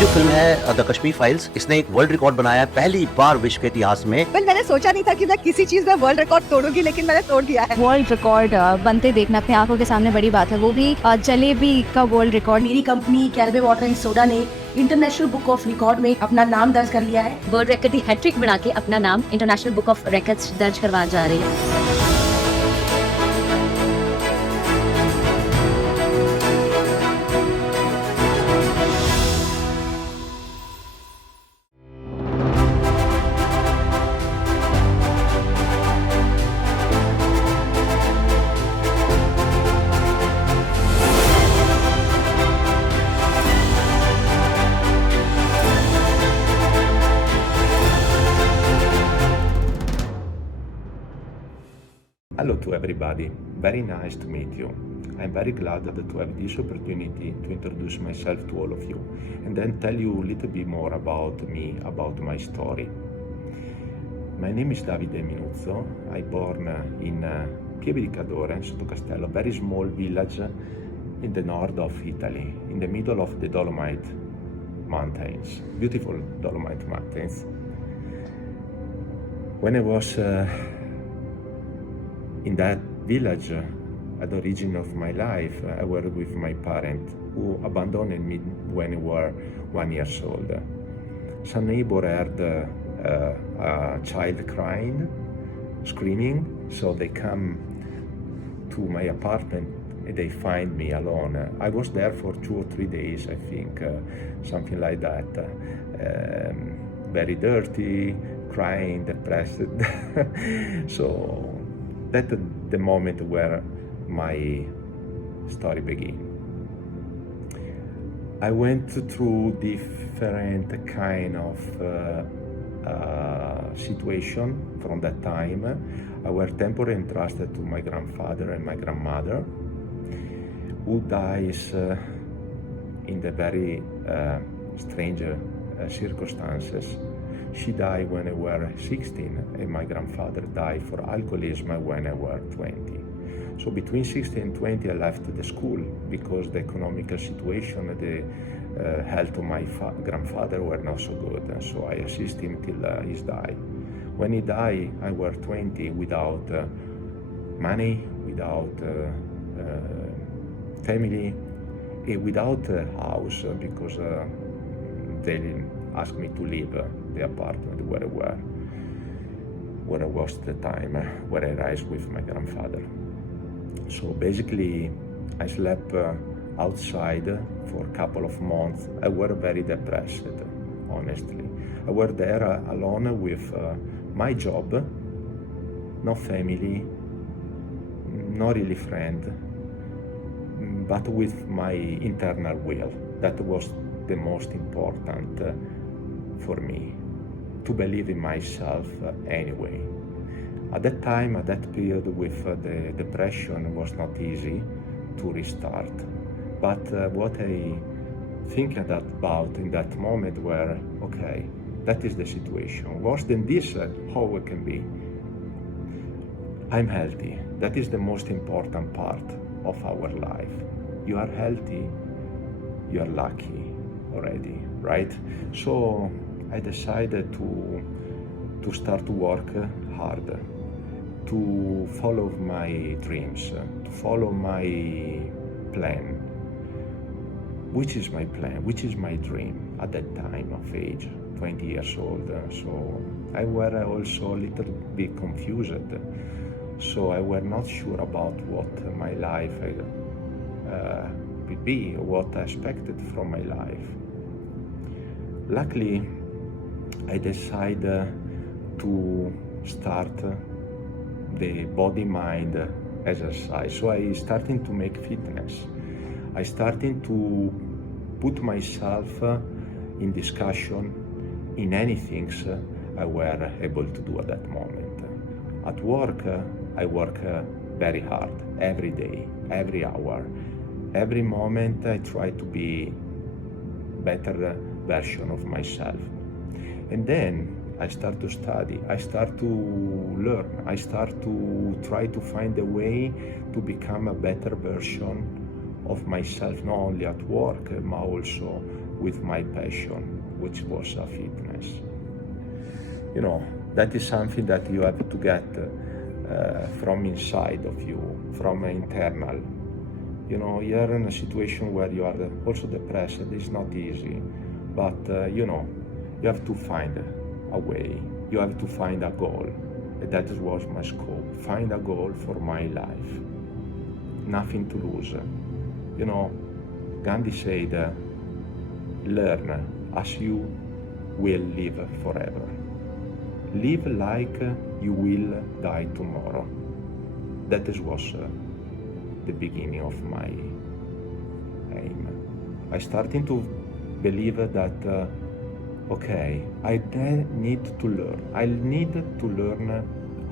जो फिल्म है the Kashmir files, इसने एक वर्ल्ड रिकॉर्ड बनाया है पहली बार विश्व के इतिहास में। मैंने सोचा नहीं था कि मैं किसी चीज में वर्ल्ड रिकॉर्ड तोड़ूंगी, लेकिन मैंने तोड़ दिया है। वर्ल्ड रिकॉर्ड बनते देखना अपने आंखों के सामने बड़ी बात है, वो भी जलेबी का वर्ल्ड रिकॉर्ड। मेरी कंपनी कैरबे वाटर एंड सोडा ने इंटरनेशनल बुक ऑफ रिकॉर्ड में अपना नाम दर्ज कर लिया है। वर्ल्ड रिकॉर्ड की हैट्रिक बना के अपना नाम इंटरनेशनल बुक ऑफ रिकॉर्ड्स दर्ज करवा जा रही है। Hello to everybody, very nice to meet you. I'm very glad to have this opportunity to introduce myself to all of you and then tell you a little bit more about me, about my story. My name is Davide Minuzzo. I born in Pieve di Cadore, sotto Castello, a very small village in the north of Italy, in the middle of the Dolomites Mountains, beautiful Dolomites Mountains. When I was in that village, at the origin of my life, I was with my parents who abandoned me when I was 1 year old. Some neighbor heard a child crying, screaming, so they come to my apartment and they find me alone. I was there for 2 or 3 days, I think, something like that. Very dirty, crying, depressed. So that's the moment where my story began. I went through different kind of situation from that time. I was temporarily entrusted to my grandfather and my grandmother, who dies in the very strange circumstances. She died when I was 16 and my grandfather died for alcoholism when I was 20. So between 16 and 20 I left the school because the economical situation, the health of my grandfather were not so good. And so I assisted him till he died. When he died I was 20 without money, without family, and without a house because they asked me to leave the apartment where I was at the time, where I raised with my grandfather. So basically, I slept outside for a couple of months. I was very depressed, honestly. I was there alone with my job, no family, not really friend, but with my internal will. That was the most important for me, to believe in myself anyway. At that time, at that period with the depression, was not easy to restart. But what I think about in that moment were, okay, that is the situation. Worse than this, how it can be? I'm healthy. That is the most important part of our life. You are healthy, you are lucky already, right? So I decided to start to work hard, to follow my dreams, to follow my plan. Which is my plan? Which is my dream at that time of age, 20 years old? So I was also a little bit confused. So I was not sure about what my life would be, what I expected from my life. Luckily, I decided to start the body-mind exercise. So I started to make fitness. I started to put myself in discussion in anything I were able to do at that moment. At work, I work very hard, every day, every hour. Every moment I try to be better version of myself. And then I start to study, I start to learn, I start to try to find a way to become a better version of myself, not only at work, but also with my passion, which was fitness. You know, that is something that you have to get from inside of you, from internal. You know, you're in a situation where you are also depressed. It's not easy, but you know, you have to find a way. You have to find a goal. That was my scope. Find a goal for my life. Nothing to lose. You know, Gandhi said, learn as you will live forever. Live like you will die tomorrow. That was the beginning of my aim. I started to believe that, okay, I then need to learn. I need to learn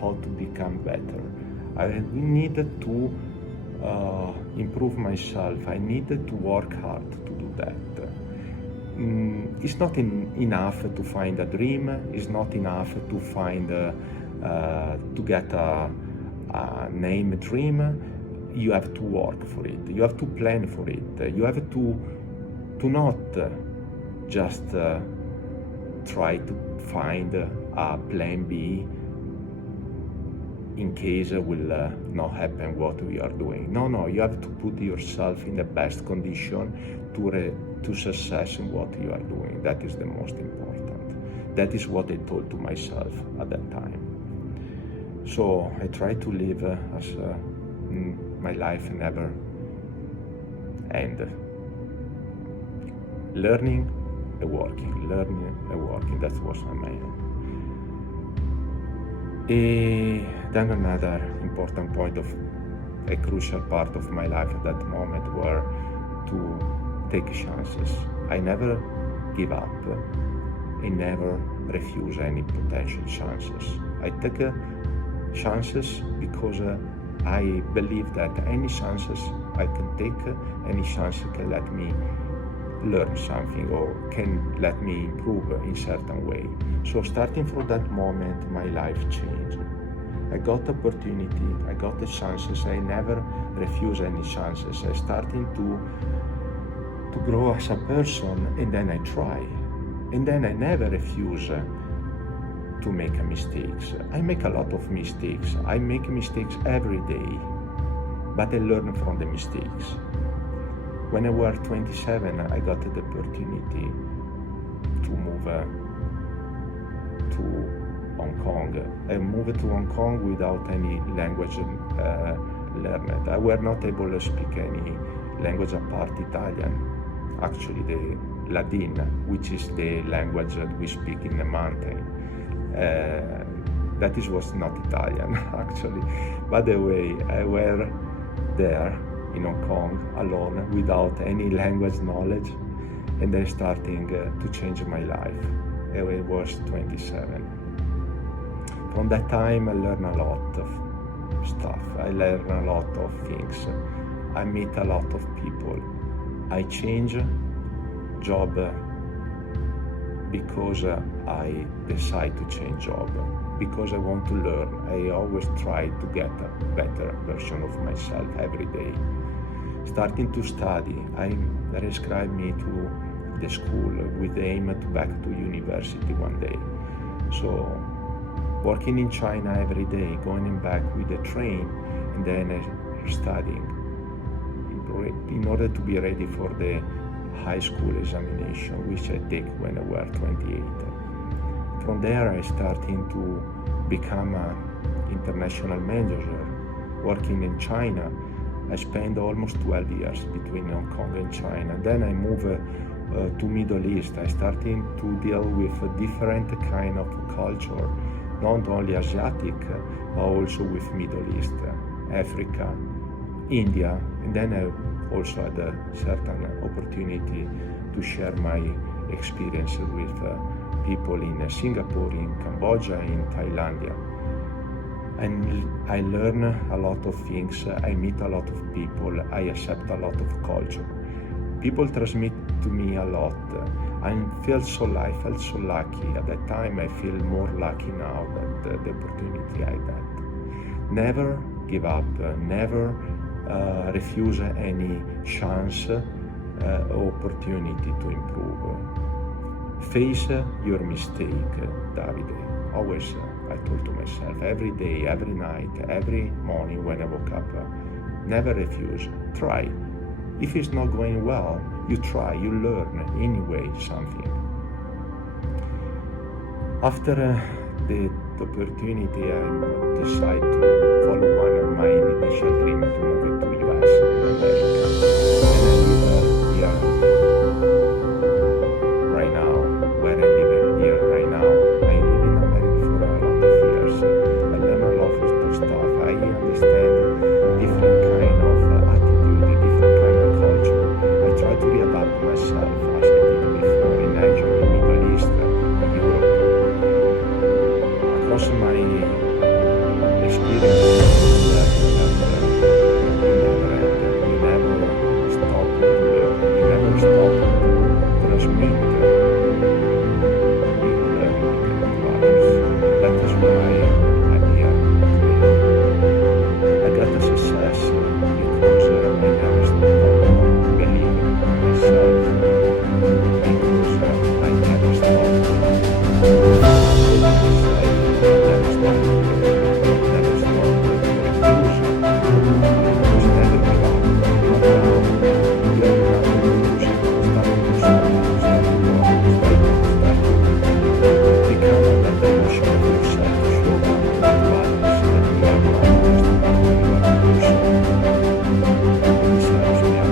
how to become better. I need to improve myself. I need to work hard to do that. It's not enough to find a dream. It's not enough to find to get a name dream. You have to work for it. You have to plan for it. You have to not just try to find a plan B in case it will not happen what we are doing. No, you have to put yourself in the best condition to success in what you are doing. That is the most important. That is what I told to myself at that time. So I try to live as my life never end. Learning and working, that was my main. Then another important point of a crucial part of my life at that moment were to take chances. I never give up. I never refuse any potential chances. I take chances because I believe that any chances I can take, any chance can let me learn something or can let me improve in certain way. So starting from that moment, my life changed. I got opportunity, I got the chances, I never refuse any chances. I started to grow as a person, and then I try. And then I never refuse to make mistakes. I make a lot of mistakes. I make mistakes every day, but I learn from the mistakes. When I was 27, I got the opportunity to move to Hong Kong. I moved to Hong Kong without any language learned. I were not able to speak any language apart Italian. Actually, the Ladin, which is the language that we speak in the mountain. That was not Italian, actually. By the way, I were there in Hong Kong alone without any language knowledge, and then starting to change my life. I was 27. From that time I learned a lot of stuff. I learned a lot of things. I meet a lot of people. I change job because I decide to change job, because I want to learn. I always try to get a better version of myself every day. Starting to study, I prescribed me to the school with the aim to back to university one day. So working in China every day, going back with the train, and then studying in order to be ready for the high school examination, which I take when I was 28. From there, I started to become an international manager, working in China. I spent almost 12 years between Hong Kong and China. Then I moved to Middle East. I started to deal with a different kind of culture, not only Asiatic, but also with Middle East, Africa, India, and then I also had a certain opportunity to share my experience with people in Singapore, in Cambodia, in Thailand. And I learn a lot of things, I meet a lot of people, I accept a lot of culture. People transmit to me a lot. I felt so lucky. At that time I feel more lucky now that the opportunity I had. Never give up, never refuse any chance opportunity to improve. Face your mistake, Davide. Always, I told to myself, every day, every night, every morning when I woke up, never refuse. Try. If it's not going well, you try, you learn anyway something. After the opportunity, I decided to follow one of my initial dreams to move to US, America. And I live here right now, where I live here right now. I live in America for a lot of years. I learn a lot of stuff. I understand different kind of attitude, different kind of culture. I try to readapt myself as I did before in Asia, in Middle East, in Europe. Across my experience, you never stop to learn. You never stop to transmit new learning to others. That is why I'm here today. I got the success because I never stopped believing in myself, because I never stopped believing in myself, never stopped to refuse, because never give up. Not now. You are not refusing, starting to something, starting to become a better version of yourself, show to others that you are not just you are a person. This helps me a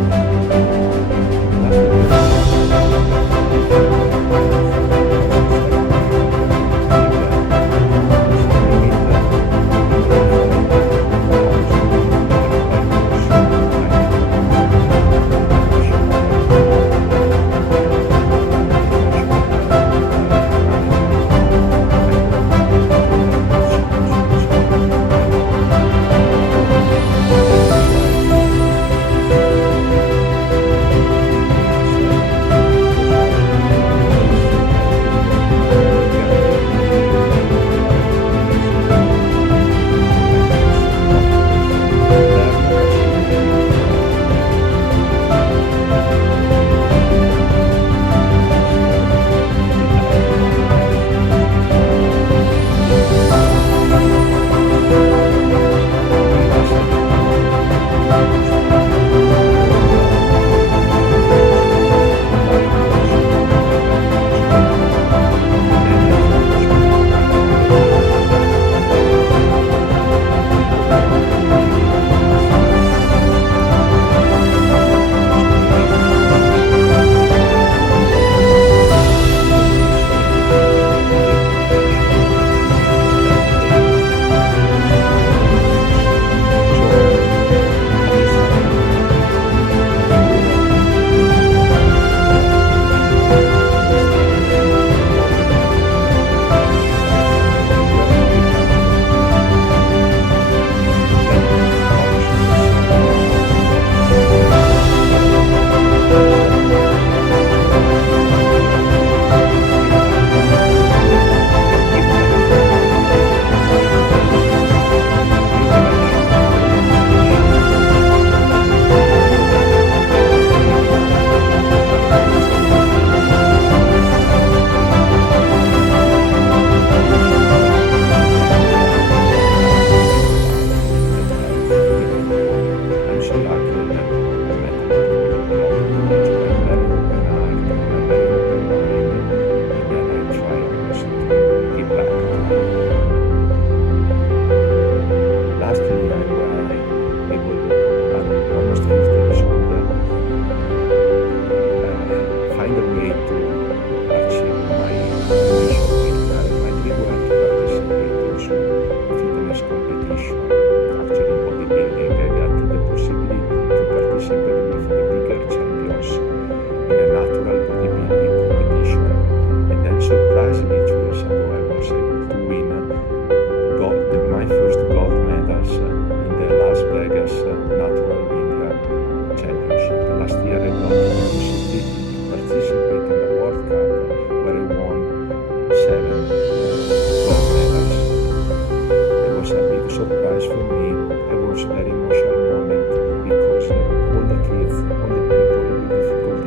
surprise for me. It was very emotional moment because all the kids, all the people with difficult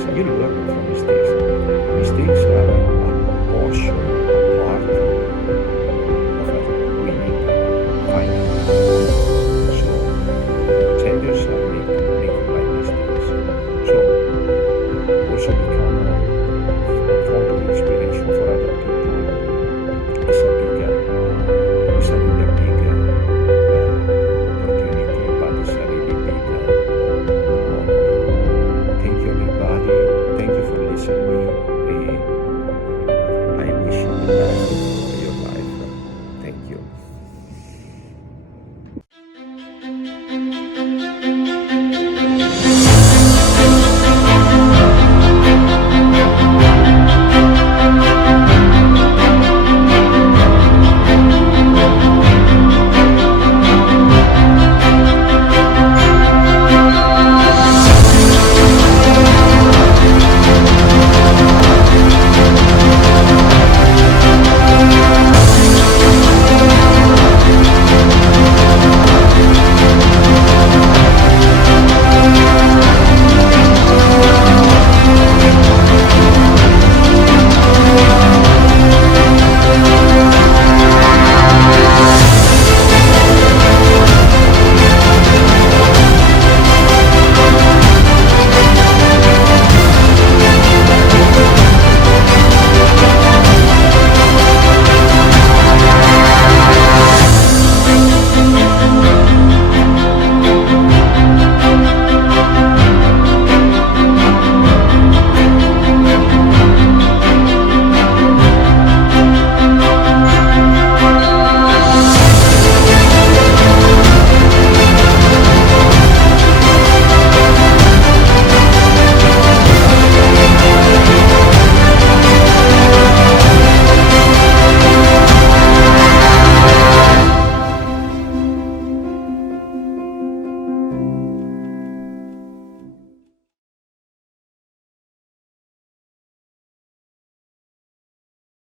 mistakes. You learn from mistakes. Mistakes are a portion, a part of a winning finally. So champions are made by mistakes. So also become a front of inspiration for other people. It's a big, it's a really big opportunity, but it's a really big honor. Thank you everybody. Thank you for listening.